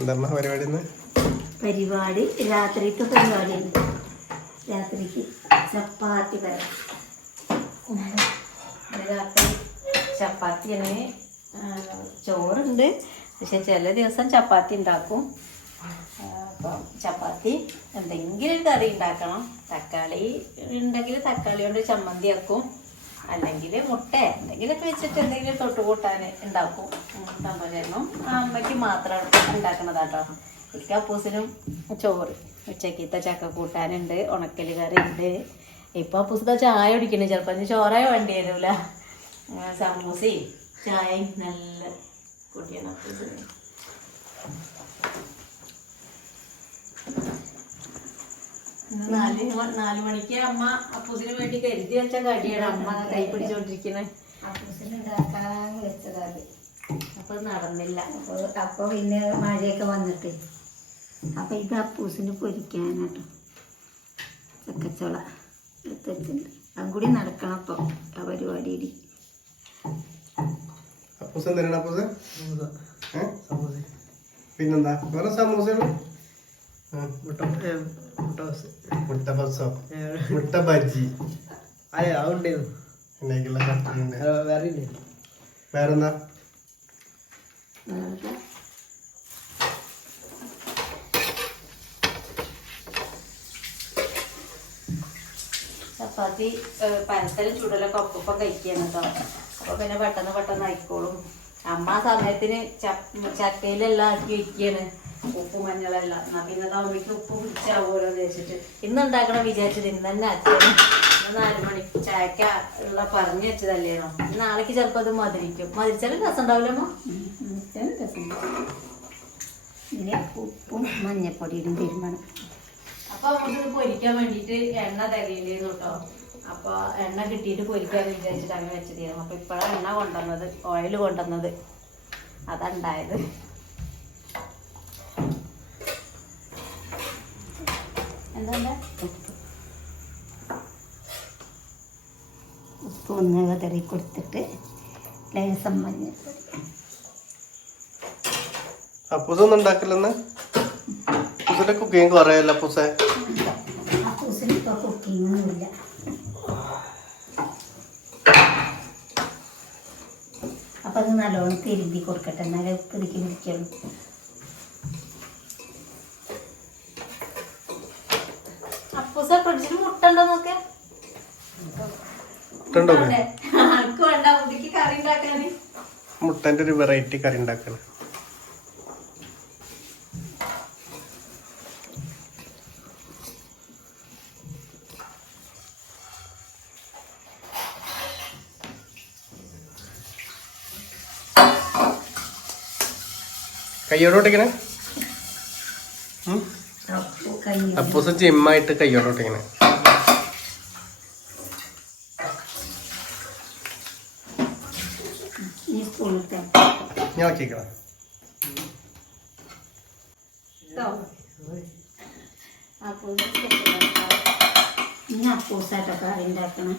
എന്താ പരിപാടി പരിപാടി രാത്രിക്ക് പരിപാടി രാത്രിക്ക് ചപ്പാത്തി വരാം രാത്രി ചപ്പാത്തി തന്നെ ചോറുണ്ട്. പക്ഷെ ചില ദിവസം ചപ്പാത്തി ഉണ്ടാക്കും. അപ്പം ചപ്പാത്തി എന്തെങ്കിലും ഒരു കറി ഉണ്ടാക്കണം. തക്കാളി ഉണ്ടെങ്കിൽ തക്കാളി കൊണ്ട് ചമ്മന്തി ആക്കും. അല്ലെങ്കിൽ മുട്ട എന്തെങ്കിലുമൊക്കെ വെച്ചിട്ട് എന്തെങ്കിലും തൊട്ട് കൂട്ടാൻ ഉണ്ടാക്കും. ആ അമ്മയ്ക്ക് മാത്രം ഉണ്ടാക്കുന്നതാട്ടോ. എനിക്ക് അപ്പൂസിനും ചോറ് ഉച്ചക്കത്തെ ചക്ക കൂട്ടാനുണ്ട് ഉണക്കൽ കറി ഉണ്ട് ഇപ്പൊ അപ്പൂസത്തെ ചായ കുടിക്കുന്നു. ചിലപ്പോൾ ഇനി ചോറായ വേണ്ടി വരൂല. സമൂസി ചായയും നല്ല കുടിയാണ് അപ്പൂസിന്. നാല് നാല് മണിക്ക് അമ്മ അപ്പൂസിന് വേണ്ടി കരുതി വെച്ച കടിയാണ് അമ്മ കൈ പിടിച്ചോണ്ടിരിക്കുന്നത് ഉണ്ടാക്കാൻ വെച്ചതാണ് അപ്പൊ നടന്നില്ല. അപ്പോൾ അപ്പോൾ പിന്നെ മഴയൊക്കെ വന്നിട്ട്. അപ്പോൾ ഇത് അപ്പൂസിന് പൊരിക്കാനാട്ടോ ചക്കച്ചോള എടുത്ത് വെച്ചിട്ടുണ്ട് അതും കൂടി നടക്കണം അപ്പോൾ ആ പരിപാടിയിൽ അപ്പൂസ് എന്തിനാണ് അപ്പൂസ്? പിന്നെന്താ? വേറെ സമൂസകൾ മുട്ട ബസ്സോ മുട്ട ബജ്ജി. എന്നേക്കുള്ള കട്ടറുണ്ട് വേറെന്താ? ചപ്പാത്തി പരത്തലും ചുടലൊക്കെ ഒപ്പം കഴിക്കുകയാണ് കേട്ടോ അപ്പൊ പിന്നെ പെട്ടെന്ന് പെട്ടെന്ന് ആയിക്കോളും. അമ്മ ആ സമയത്തിന് ച- ചക്കയിലെല്ലാം ആക്കി വെക്കുകയാണ് ഉപ്പ് മഞ്ഞളെല്ലാം എന്നാ പിന്നെ അതാവുമ്പോഴേക്കും ഉപ്പ് പിടിച്ചാവുമല്ലോ എന്ന് വെച്ചിട്ട് ഇന്ന് ഉണ്ടാക്കണം വിചാരിച്ചത് ഇന്ന് തന്നെ അച്ഛനും നാല് മണി ചായക്ക ഉള്ള പറഞ്ഞു വെച്ചതല്ലേനോ ഇനി നാളേക്ക് ചിലപ്പോൾ അത് മധുരിക്കും. മധുരിച്ചാലും രസം ഉണ്ടാവില്ലമ്മോ ഇതിൽ ഉപ്പും മഞ്ഞപ്പൊടിയിലും തീരുമാനം. അപ്പൊ നമുക്കിത് പൊരിക്കാൻ വേണ്ടിട്ട് എണ്ണ തികയില്ലേന്ന് കേട്ടോ അപ്പൊ എണ്ണ കിട്ടിയിട്ട് പൊരിക്കാൻ വിചാരിച്ചിട്ട് അങ്ങനെ വെച്ചതായിരുന്നു. അപ്പൊ ഇപ്പഴാണ് എണ്ണ കൊണ്ടുവന്നത് ഓയിൽ കൊണ്ടുവന്നത്. അതുണ്ടായത് എന്താ ഉപ്പ് ഉപ്പ് ഒന്ന് വിതറി കൊടുത്തിട്ട് ലേസം മഞ്ഞപ്പൊടി അപ്പൂസൊന്നും ഉണ്ടാക്കില്ലെന്ന്? അപ്പൂസിന്റെ കുക്കിംഗ് കുറയല്ല അപ്പൂസെ? അപ്പൂസിന് ഇപ്പോൾ കുക്കിങ്ങൊന്നുമില്ല അപ്പം അത് നല്ലോണം തിരുമ്പി കൊടുക്കട്ടെ. എന്നാലേ ഉപ്പിടിക്ക് പിടിക്കുള്ളൂ അപ്പൂസ ഫ്രിഡ്ജിൽ മുട്ട ഉണ്ടോ നോക്കെ ഉണ്ടാക്കാന്. മുട്ടന്റെ ഒരു വെറൈറ്റി കറി ഉണ്ടാക്കണം. കയ്യോടോട്ടിങ്ങനെ അപ്പൂസ് ജിമ്മായിട്ട് കയ്യോടോട്ടിങ്ങനെ ഈ സ്പൂണിട്ട് ആക്കിക്കണം ഇനി അപ്പൂസായിട്ട് കറി ഉണ്ടാക്കണം.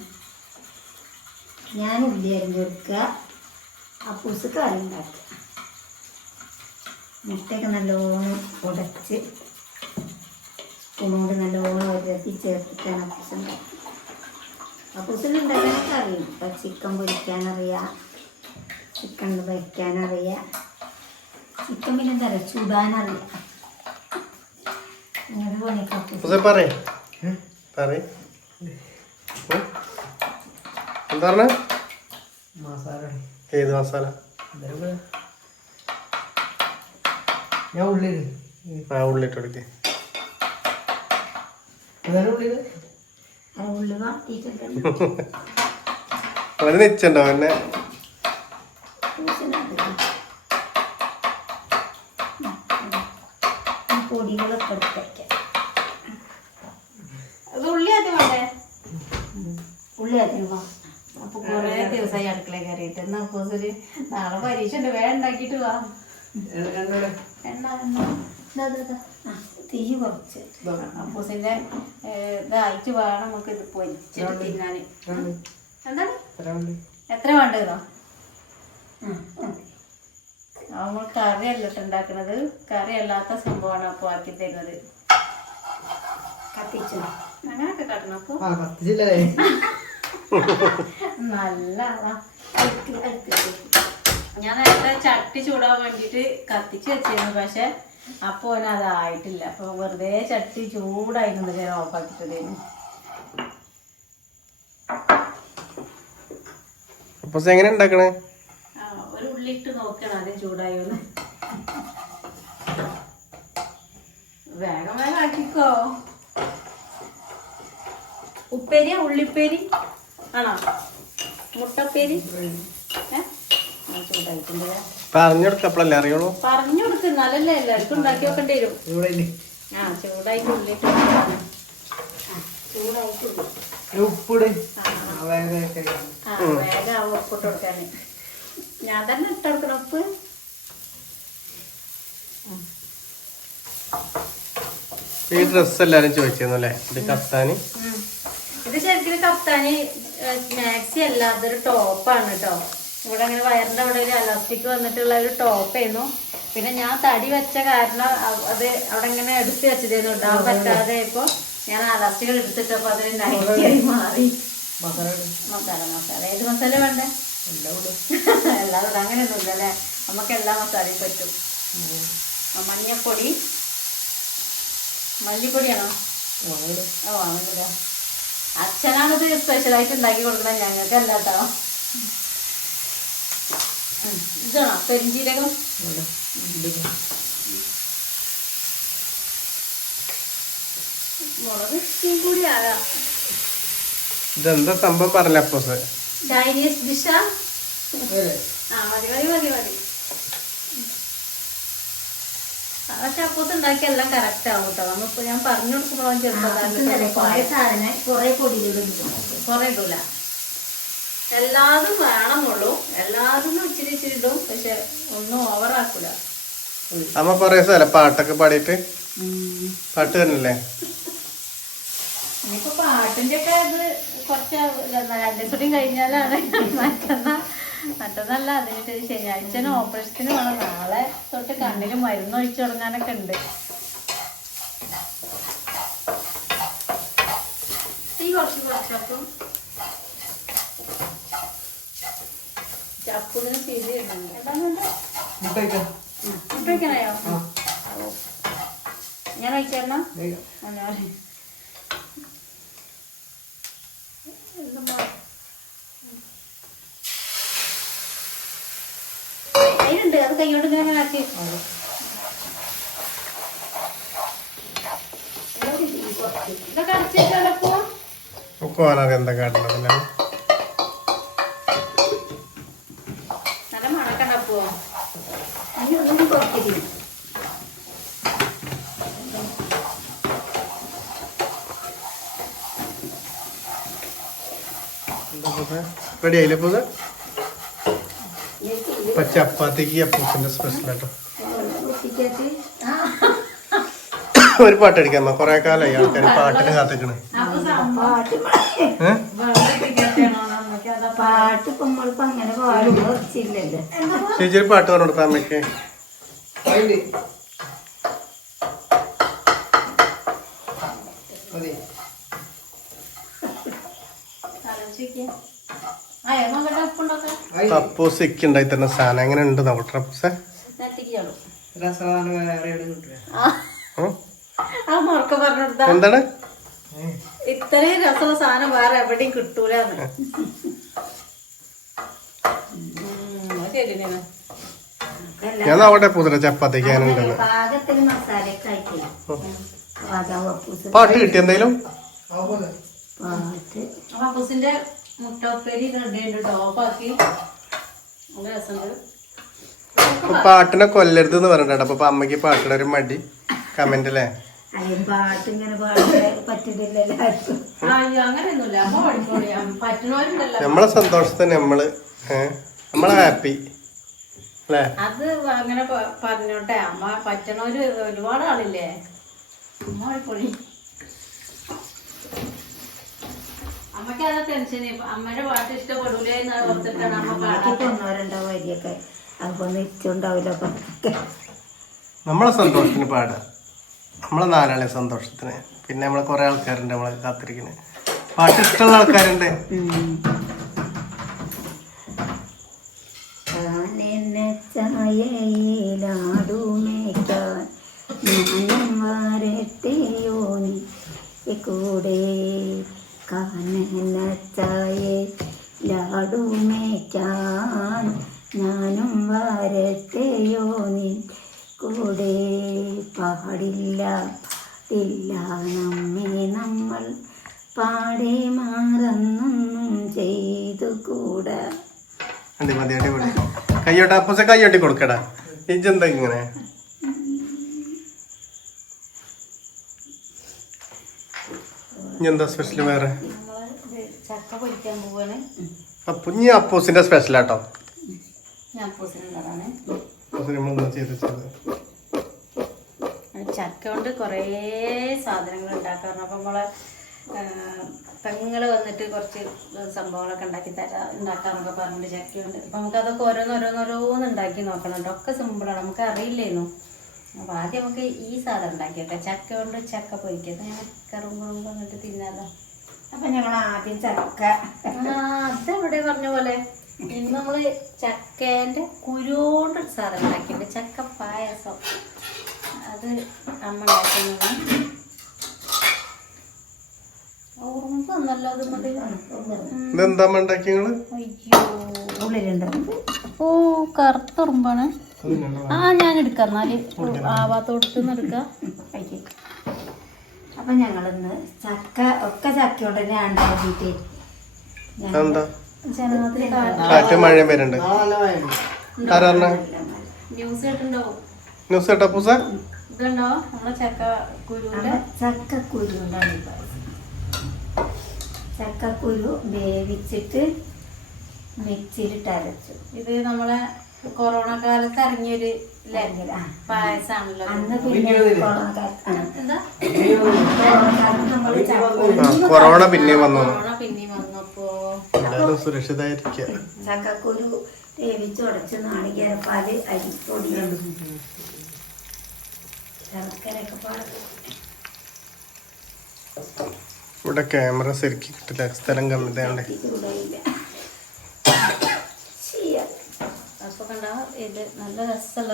ഞാൻ ഉള്ളി അരിഞ്ഞ് അപ്പൂസ് കറി ഉണ്ടാക്കുക. മുട്ടയൊക്കെ നല്ലോണം ഉടച്ച് സ്പൂണോട് നല്ലോണം ഉരത്തി ചേർത്തിട്ടാണ് അപ്പൂസ് ഉണ്ടാക്കുക. അപ്പൂസിന് ഉണ്ടാക്കാനൊക്കെ അറിയും ചിക്കൻ പൊരിക്കാനറിയാം. ചിക്കൻ വയ്ക്കാനറിയാം. ചിക്കൻ പിന്നെ എന്താ പറയുക ചൂടാനറിയാം. അങ്ങനെ പണിയൊക്കെ പറയേ. പറയേ. എന്താ പറഞ്ഞ? ഏത് മസാല? ഞാൻ ഉള്ളിൽ ആ ഉള്ളി വാട്ടിയിട്ടുണ്ട്. അവന് നിച്ചുണ്ടോ അവനെ പൊടികളൊക്കെ എടുത്തേക്കാം അത് ഉള്ളി ആദ്യം വേണ്ടേ ഉള്ളി അതിന് വാ അപ്പൊ കൊറേ ദിവസമായി അടുക്കള കയറിയിട്ട് എന്നാ അപ്പൂസൊരു നാളെ പരീക്ഷ ഉണ്ട് വേഗം ഉണ്ടാക്കിയിട്ട് വാ എണ്ണ എണ്ണ ദാ, ദാ, ദാ. ആ, തീ കുറച്ച് അപ്പൂസിന്റെ ഇതായിട്ട് വേണം നമുക്ക് ഇത് പൊരിച്ചിട്ട് തിന്നാന്. എന്താണ്? എത്ര വേണ്ടതോ. നമ്മൾ കറി അല്ലട്ടോ ഉണ്ടാക്കുന്നത് കറി അല്ലാത്ത സംഭവമാണ് അപ്പോൾ ആക്കി തരുന്നത്. കത്തിച്ചു? അങ്ങനെയൊക്കെ കടന്നു അപ്പോൾ ആ നല്ല ഞാൻ നേരത്തെ ചട്ടി ചൂടാൻ വേണ്ടിട്ട് കത്തിച്ച് വെച്ചിരുന്നു. പക്ഷെ അപ്പോൾ അതായിട്ടില്ല അപ്പോൾ വെറുതെ ചട്ടി ചൂടായിരുന്നു ഞാൻ ഓഫാക്കിട്ടതായിരുന്നു അപ്പൊ എങ്ങനെ ഉണ്ടാക്കണേ ആ, ഒരു ഉള്ളിട്ട് നോക്കണം ആദ്യം ചൂടായോന്ന്. വേഗം വേഗം ആക്കിക്കോ. ഉപ്പേരിയാ ഉള്ളിപ്പേരി ആണോ? മുട്ടപ്പേരി? ഏ ആ, ചൂടായിട്ടുണ്ട് ദേ. പറഞ്ഞു കൊടുക്കപ്പോഴല്ലേ അറിയുള്ളൂ? പറഞ്ഞു കൊടുക്ക് എന്നാലല്ലേ എല്ലാവർക്കും ഉണ്ടാക്കി വെക്കേണ്ടി വരും? ആ ചൂടായിട്ട് ഉള്ളിട്ട് വേഗം ഉപ്പിട്ട് കൊടുക്കാൻ ഞാൻ തന്നെ ഇട്ടെടുക്കണം ഉപ്പ്. ഈ ഡ്രസ്സ് എല്ലാരും ചോദിച്ചിരുന്നു ഇത് കത്താന് ഇത് ശരിക്കും കപ്താന് മാക്സി അല്ല അതൊരു ടോപ്പാണ് കേട്ടോ ഇവിടെ അങ്ങനെ വയറിന്റെ അവിടെ ഒരു അലാസ്റ്റിക് വന്നിട്ടുള്ള ഒരു ടോപ്പായിരുന്നു പിന്നെ ഞാൻ തടി വെച്ച കാരണം അത് അവിടെ ഇങ്ങനെ എടുത്ത് വെച്ചതായിരുന്നു ഇടാൻ പറ്റാതെ ഇപ്പോൾ ഞാൻ അലാസ്റ്റിക് എടുത്തിട്ടപ്പോൾ അതിന് നൈറ്റിയായി മാറി. മസാല മസാല മസാല. ഏത് മസാല വേണ്ടേ? എല്ലാം ഇട്. അങ്ങനെയൊന്നുമില്ല അല്ലേ? നമുക്ക് എല്ലാ മസാലയും പറ്റും. മഞ്ഞപ്പൊടി. മല്ലിപ്പൊടിയാണോ. ഓ ആണല്ലോ അച്ഛനാണിത് സ്പെഷ്യലായിട്ട് ഉണ്ടാക്കി കൊടുക്കണം ഞങ്ങൾക്ക് അല്ല കേട്ടോ ഉം. ഇതാണോ? പെരിഞ്ചീരകം. മുളക് കൂടി ആകാം. ഇതെന്താ സംഭവം പറഞ്ഞ അപ്പോസ് ചൈനീസ് ഡിഷാ വേറെ. ആ? മതി മതി മതി മതി. അതൊക്കെ അപ്പൂസ് ഉണ്ടാക്കി എല്ലാം കറക്റ്റ് ആവും കേട്ടോ. നമ്മളിപ്പോ ഞാൻ പറഞ്ഞു കൊടുക്കുമ്പോഴും ചെറുപ്പം കുറെ സാധനം കുറെ കിട്ടും കുറെ ഇടൂല. എല്ലാതും വേണമെന്നുള്ളൂ എല്ലാതും ഇച്ചിരി ഇച്ചിരി ഇടും. പക്ഷെ ഒന്നും ഓവറാക്കൂല അമ്മ കൊറേ സ്ഥലം പാട്ടൊക്കെ പാടിയിട്ട്? പാട്ട് തന്നെയല്ലേ? ഇനിയിപ്പോ പാട്ടിന്റെ ഒക്കെ ഇത് കുറച്ച് രണ്ടു കഴിഞ്ഞാലാണ്. മറ്റന്നാ മറ്റന്നല്ല അതിന് ശനിയാഴ്ച ഓപ്പറേഷത്തിന് വേണം. നാളെ തൊട്ട് കണ്ണിൽ മരുന്ന് ഒഴിച്ചു തുടങ്ങാനൊക്കെ ഉണ്ട്. ഈ കുറച്ച് കുറച്ചപ്പം ചപ്പുതിന്. ഇട്ടേക്കണയോ ആ. ഞാൻ കഴിക്കാം. അതിലുണ്ട് അത് കൈകൊണ്ട് ഇങ്ങനെ ആക്കി. ഇതൊക്കെ അടച്ചിട്ടപ്പോ നമുക്ക് ഓനറിയാം എന്താ കാട്ടണതല്ലേ നല്ല മണക്കണ്ടപ്പോ കുറച്ചിട്ടില്ല റെഡി ആയില്ലേ അപ്പൂസ് ഇപ്പൊ ചപ്പാത്തിക്ക് അപ്പൂസിന്റെ സ്പെഷ്യൽ ആട്ടോ. ഒരു പാട്ട് അടിക്കാം അമ്മ. കൊറേ കാലമായി ആൾക്കാർ പാട്ടിന് കാത്തിക്കണ് ചേച്ചി ഒരു പാട്ട് പറഞ്ഞു കൊടുത്താ അമ്മയ്ക്ക്. അതിൽ. മതി. അപ്പൂസ് ഇക്ക് ഉണ്ടായി തന്നെ സാധനം എങ്ങനെ ഉണ്ട് നോക്കട്ടെ അപ്പൂസേ എന്താണ്. ഇത്രയും രസമുള്ള സാധനം വേറെ എവിടെയും കിട്ടൂലെന്ന്. ശരിയാണ് ഞാൻ പുതിര ചപ്പാത്തിക്ക് ഉപ്പൂസ് പാട്ട് കിട്ടി എന്തായാലും. പാട്ട്. പാട്ടിനെ കൊല്ലരുത് എന്ന് പറഞ്ഞിട്ട് അപ്പൊ അമ്മയ്ക്ക് പാട്ടിടെ ഒരു മടി. കമന്റ് അല്ലേ? നമ്മളെ സന്തോഷത്തിന് നമ്മൾ നമ്മളെ ഹാപ്പി അത് അങ്ങനെ പറഞ്ഞോട്ടെ. അമ്മ പറ്റണവര് ഒരുപാട് ആളില്ലേ? അമ്മ പഠിക്കോളി അമ്മയ്ക്ക് അതാ ടെൻഷൻ അമ്മയുടെ പാട്ട് ഇഷ്ടപ്പെടൂലേ എന്ന് ഓർത്തിട്ടാണ് അമ്മ പാടാത്ത. വരിയൊക്കെ. അപ്പോൾ നിൽച്ചുണ്ടാവില്ല നമ്മളെ സന്തോഷത്തിന് പാടാം. നമ്മളെ നാലാളെ സന്തോഷത്തിന്. പിന്നെ നമ്മളെ കുറെ ആൾക്കാരുണ്ട് നമ്മളെ കാത്തിരിക്കുന്നത് പാട്ട് ഇഷ്ടമുള്ള ആൾക്കാരുണ്ട് താനെന്നെ ചായയിലാടുമേക്കാൻ ഞാനും വരട്ടെയോ നീ കൂടെ കാനന ചായയിലാടുമേക്കാൻ ഞാനും വരട്ടെയോ നീ കൂടെ പാടില്ല പാടില്ല നമ്മെ നമ്മൾ പാടെ മാറന്നൊന്നും ചെയ്തു കൂടാ അടി മതി അടിപൊളി. കയ്യോട്ടെ അപ്പൂസ കയ്യോട്ടി കൊടുക്കടാ. ഇജെന്താ ഇങ്ങനെ? എന്താ സ്പെഷ്യൽ വേറെ? അപ്പൊ ഇനി അപ്പൂസിന്റെ സ്പെഷ്യൽ ആട്ടോ. ചക്ക കൊണ്ട് കുറേ സാധനങ്ങൾ ഉണ്ടാക്കാറുണ്ട്. അപ്പൊ നമ്മളെ പെങ്ങൾ വന്നിട്ട് കുറച്ച് സംഭവങ്ങളൊക്കെ ഉണ്ടാക്കി തരാം ഉണ്ടാക്കാന്നൊക്കെ പറഞ്ഞിട്ട് ചക്കിയുണ്ട്. അപ്പം നമുക്കതൊക്കെ ഓരോന്നോരോന്നോരോന്ന് ഉണ്ടാക്കി നോക്കണം ഒക്കെ സിമ്പിളാണ് നമുക്ക് അറിയില്ലേന്നു. അപ്പം ആദ്യം നമുക്ക് ഈ സാധനം ഉണ്ടാക്കിയൊക്കെ. ചക്ക കൊണ്ട് ചക്ക പൊരിക്കുന്നത് ഞാൻ കറും കുറുമ്പ് വന്നിട്ട് തിന്നാലോ. അപ്പൊ ഞങ്ങൾ ആദ്യം ചക്ക. അതെവിടെ പറഞ്ഞ പോലെ. ഇന്ന് നമ്മൾ ചക്കേന്റെ കുരുകൊണ്ട് സാധനം ഉണ്ടാക്കിയിട്ടുണ്ട്. ചക്ക പായസം അത് അമ്മ ഉണ്ടാക്കുന്നതാണ് ഓർമ്മ വന്നല്ലോ അത് മതി ഇതെന്താ ഉണ്ടാക്കി നിങ്ങൾ? അയ്യോ ഉള്ളിലുണ്ട്. ഓ കറുത്തുറുമ്പാണ് ആ ഞാൻ എടുക്കാം. എന്നാൽ ആവാത്തോടത്തുനിന്ന് എടുക്കാം. അപ്പൊ ഞങ്ങളിന്ന് ചക്ക ഒക്കെ ചക്കയോട് കൊണ്ട് തന്നെ ഉണ്ടാക്കിയിട്ട് എന്താ കാറ്റ് മഴയും വരുന്നുണ്ട്. നാളെ മഴയുണ്ട് ആരാ പറഞ്ഞെ? ന്യൂസ് കേട്ടോ ഇതുണ്ടോ? നമ്മളെ ചക്ക കുരു ചക്ക കുരുണ്ടാണ് ചക്കക്കുരു വേവിച്ചിട്ട് മിക്സിയിലിട്ട് അരച്ചു ഇത് നമ്മളെ കൊറോണ കാലത്ത് ഇറങ്ങിയൊരു പായസാണല്ലോ അന്ന് പിന്നെ കൊറോണ കാലത്ത്. പിന്നെ വന്നു. കൊറോണ പിന്നെയും വന്നപ്പോ. ചക്കക്കുരു വേവിച്ച് ഉടച്ച് നാളികേരപ്പാൽ അരിപ്പൊടി ശർക്കരയൊക്കെ പാട്. ഇവിടെ ക്യാമറ ശരിക്കും കിട്ടില്ല സ്ഥലം കമ്മിതാണ്ട് ഇത് നല്ല രസമുള്ള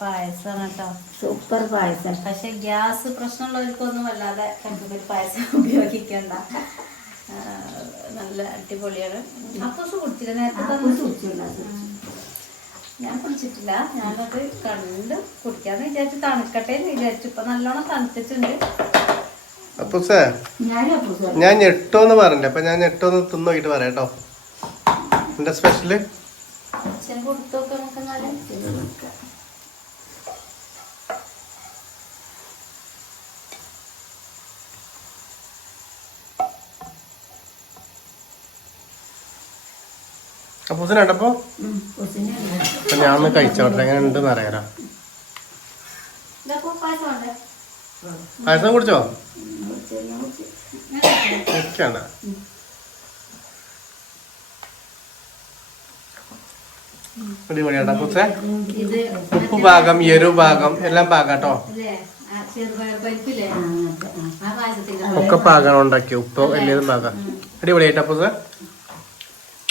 പായസമാണ് കേട്ടോ. സൂപ്പർ പായസം. പക്ഷെ ഗ്യാസ് പ്രശ്നമുള്ളവർക്കൊന്നും വല്ലാതെ കണ്ടുപിടി പായസം ഉപയോഗിക്കണ്ട. നല്ല അടിപൊളിയാണ്. അപ്പൂസ് കുടിച്ചില്ല നേരത്തെ ഞാൻ കുടിച്ചിട്ടില്ല. ഞാനത് കണ്ട് കുടിക്കാന്ന് വിചാരിച്ചു തണുക്കട്ടെ എന്ന് വിചാരിച്ചു. ഇപ്പൊ നല്ലോണം തണുത്തിട്ടുണ്ട് അപ്പൂസേ. ഞാൻ ഞെട്ടോന്ന് പറഞ്ഞില്ല. അപ്പൊ ഞാൻ ഞെട്ടോന്ന് തിന്നു നോക്കിട്ട് പറയാം കേട്ടോ. എന്റെ സ്പെഷ്യൽ. അപ്പൊ ഞാൻ ഒന്ന് കഴിച്ചോട്ടെ. എങ്ങനെ ഉണ്ടെന്ന് അറിയാലോ പായസം കുടിച്ചോ? അടിപൊളിയാട്ടോ ഇത് ഉപ്പ് ഭാഗം എരു ഭാഗം എല്ലാം ഭാഗാട്ടോ കേട്ടോ അല്ലേ? ആ ചെറുപയർ പരിപ്പില്ലേ? ആ, അങ്ങനത്തെ, ആ. ആ പായസത്തിന്റെ ഒക്കെ പാകം ഉണ്ടാക്കി ഉപ്പ് എല്ലാതും പാകം. അടിപൊളിയായിട്ട് അപ്പൂസ്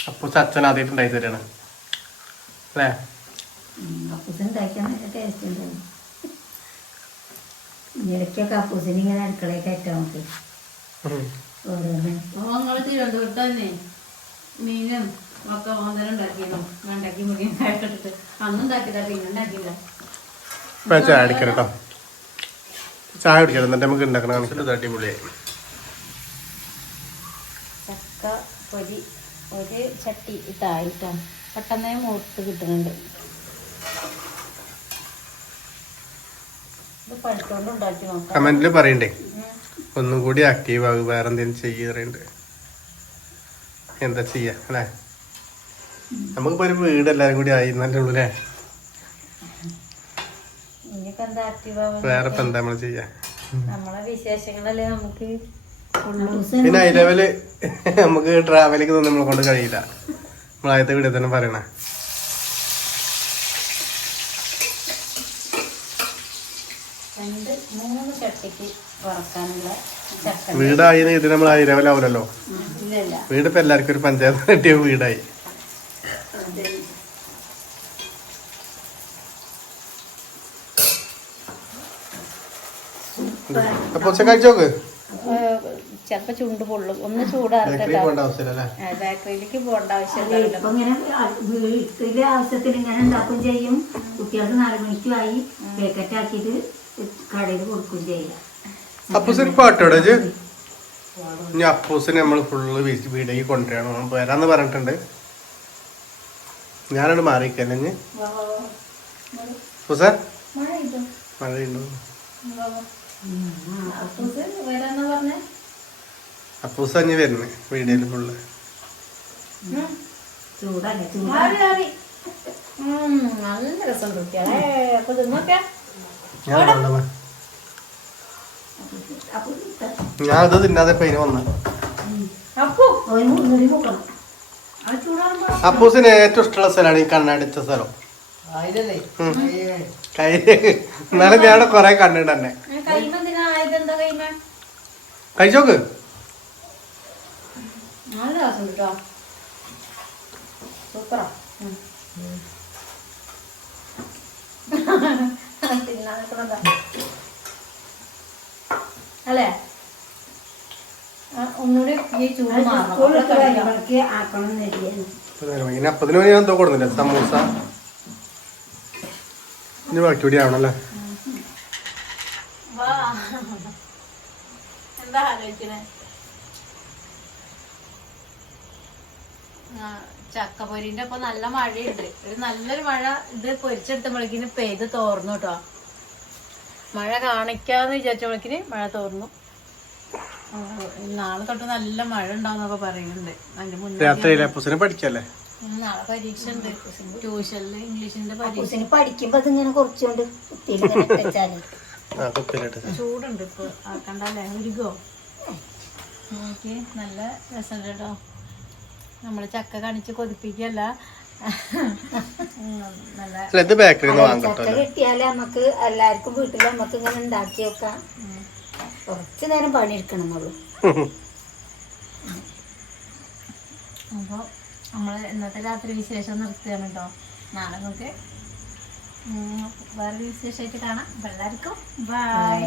അപ്പൂസ് അച്ഛൻ ആദ്യമായിട്ട് ഉണ്ടായി തരാണ്. അല്ലേ? ഇടയ്ക്കൊക്കെ അപ്പൂസിന് ഇങ്ങനെ അടുക്കളയിൽ കയറ്റാൻ നമുക്ക് ഉം. ഓരോന്ന്. ഓ തിരുവനന്തപുരത്ത് തന്നെ. മീനും ഒക്കെ ഓന്തരം ഉണ്ടാക്കിയിരുന്നു. ഉണ്ടാക്കി മുടിയും ഇട്ടിട്ട്. അന്നും ഉണ്ടാക്കില്ല പിന്നെ ഉണ്ടാക്കില്ല ചായ അടിക്കണം കേട്ടോ ചായ കുടിക്കണം എന്നിട്ട് നമുക്ക് ഉണ്ടാക്കണം അടിപൊളിയായി ചക്ക പൊരി ഒരു ചട്ടി ഇതായിട്ടാണ്. പെട്ടെന്നേ മൂർത്ത് കിട്ടുന്നുണ്ട് ഇത് പഴുത്തോണ്ട് ഉണ്ടാക്കി നോക്കാം കമന്റിൽ പറയണ്ടേ? ഒന്നും കൂടി ആക്റ്റീവ് ആകും വേറെ എന്തെങ്കിലും ചെയ്യുന്നുണ്ട് എന്താ ചെയ്യാ അല്ലേ? നമുക്കിപ്പോ ഒരു വീട് എല്ലാരും കൂടി ആയി എന്നല്ലേ ഉള്ളു അല്ലേ? വേറെ ഇപ്പൊ എന്താ നമ്മൾ ചെയ്യാ? നമ്മളെ വിശേഷങ്ങളല്ലേ നമുക്ക്? പിന്നെ ഐ ലെവൽ നമുക്ക് ട്രാവലിംഗ് ഒന്നും നമ്മളെ കൊണ്ട് കഴിയില്ല. നമ്മൾ വീട് വീഡിയോ തന്നെ പറയണേ. രണ്ട് മൂന്ന് ചട്ടിക്ക് വറക്കാനുള്ള ചക്ക. വീടായി ഇത് നമ്മൾ ലെവലാവൂലല്ലോ ഇല്ല ഇല്ല വീട് ഇപ്പൊ എല്ലാവർക്കും ഒരു പഞ്ചായത്ത് കിട്ടിയ വീടായി. അപ്പൊ ഉച്ച കഴിച്ചു നോക്ക് ചിലപ്പോ ചുണ്ട് പൊള്ളും. ഒന്ന് ചൂടാറിട്ടോ പോകേണ്ട ആവശ്യമില്ല ബേക്കറിയിലേക്ക് പോകേണ്ട ആവശ്യമില്ല ഇപ്പൊ ഇങ്ങനെ വീട്ടിലെ ആവശ്യത്തിന് ഇങ്ങനെ ഉണ്ടാക്കും ചെയ്യും. കുട്ടികൾക്ക് നാല് മണിക്കുമായി പാക്കറ്റ് ആക്കിയിട്ട് കടയിൽ കൊടുക്കും ചെയ്യാം. അപ്പൂസിന് പാട്ടോടെ ഇനി അപ്പൂസിന് നമ്മൾ ഫുള്ള് വീടേക്ക് കൊണ്ടുവരണം. വരാന്ന് പറഞ്ഞിട്ടുണ്ട്. ഞാനോട് മാറിക്കല്ലേ അപ്പൂസ? മഴയുണ്ടോ? അപ്പൂസ് ഇനി വരുന്നേ വീടേൽ ഫുള്ള് ചൂടല്ലേ ചൂട്. മാറി മാറി ഉം, നല്ല രസം കുട്ടികളെ. അപ്പൊ തിന്നൊക്കെ ഞാൻ അത് തിന്നാതെ പെയിന് വന്ന. അപ്പൂസിന് ഏറ്റവും ഇഷ്ടമുള്ള സ്ഥലമാണ് ഈ കണ്ണടിച്ച സ്ഥലം. കൈ എന്നാലും ഞാൻ കൊറേ കണ്ടിട്ട് തന്നെ കഴിച്ചോക്ക് സൂപ്പറാ. തിന്നാൻ. അല്ലേ ഒന്നുകൂടി ഈ ചൂട് മാറണം. അപ്പത്തിന് ഞാൻ എന്തോ കൊടുന്നില്ല സമൂസ. ഇനി ബാക്കി കൂടി ആവണല്ലേ? വാ. എന്താ ആലോചിക്കണേ? ചക്കപ്പൊരിന്റെ ഒപ്പം നല്ല മഴയുണ്ട്. ഒരു നല്ലൊരു മഴ ഇത് പൊരിച്ചെടുത്തപ്പോഴേക്കിന് പെയ്ത് തോർന്നു കേട്ടോ. മഴ കാണിക്കാന്ന് വിചാരിച്ചപ്പോഴേക്കിന് മഴ തോർന്നു. നാളെ തൊട്ട് നല്ല മഴ ഉണ്ടാവുന്നൊക്കെ പറയുന്നുണ്ട്. അതിന്റെ മുന്നേ പഠിക്കല്ലേ നാളെ പരീക്ഷ ഉണ്ട്. ട്യൂഷനിൽ ഇംഗ്ലീഷിന്റെ പരീക്ഷ. പഠിക്കുമ്പോ അതിങ്ങനെ കുറച്ചുകൊണ്ട് ചൂടുണ്ട് ഇപ്പൊ. ആക്കണ്ടല്ലേ ഒരുക്കോ നോക്കി നല്ല രസമുണ്ട് കേട്ടോ. നമ്മൾ ചക്ക കണിച്ച് കൊതിപ്പിക്കല്ല ഇത് ബേക്കറിയിൽ നിന്ന് ചക്ക വാങ്ങട്ടോ കിട്ടിയാൽ നമുക്ക് എല്ലാവർക്കും വീട്ടിൽ നമുക്ക് ഇങ്ങനെ ഉണ്ടാക്കി വെക്കാം. കുറച്ച് നേരം പണിയെടുക്കണം എന്നുള്ളൂ അപ്പോൾ നമ്മൾ ഇന്നത്തെ രാത്രി വിശേഷം നിർത്തുകയാണ് കേട്ടോ. നാളെ നമുക്ക് ഉം, വേറെ വിശേഷമായിട്ട് കാണാം. എല്ലാവർക്കും ബൈ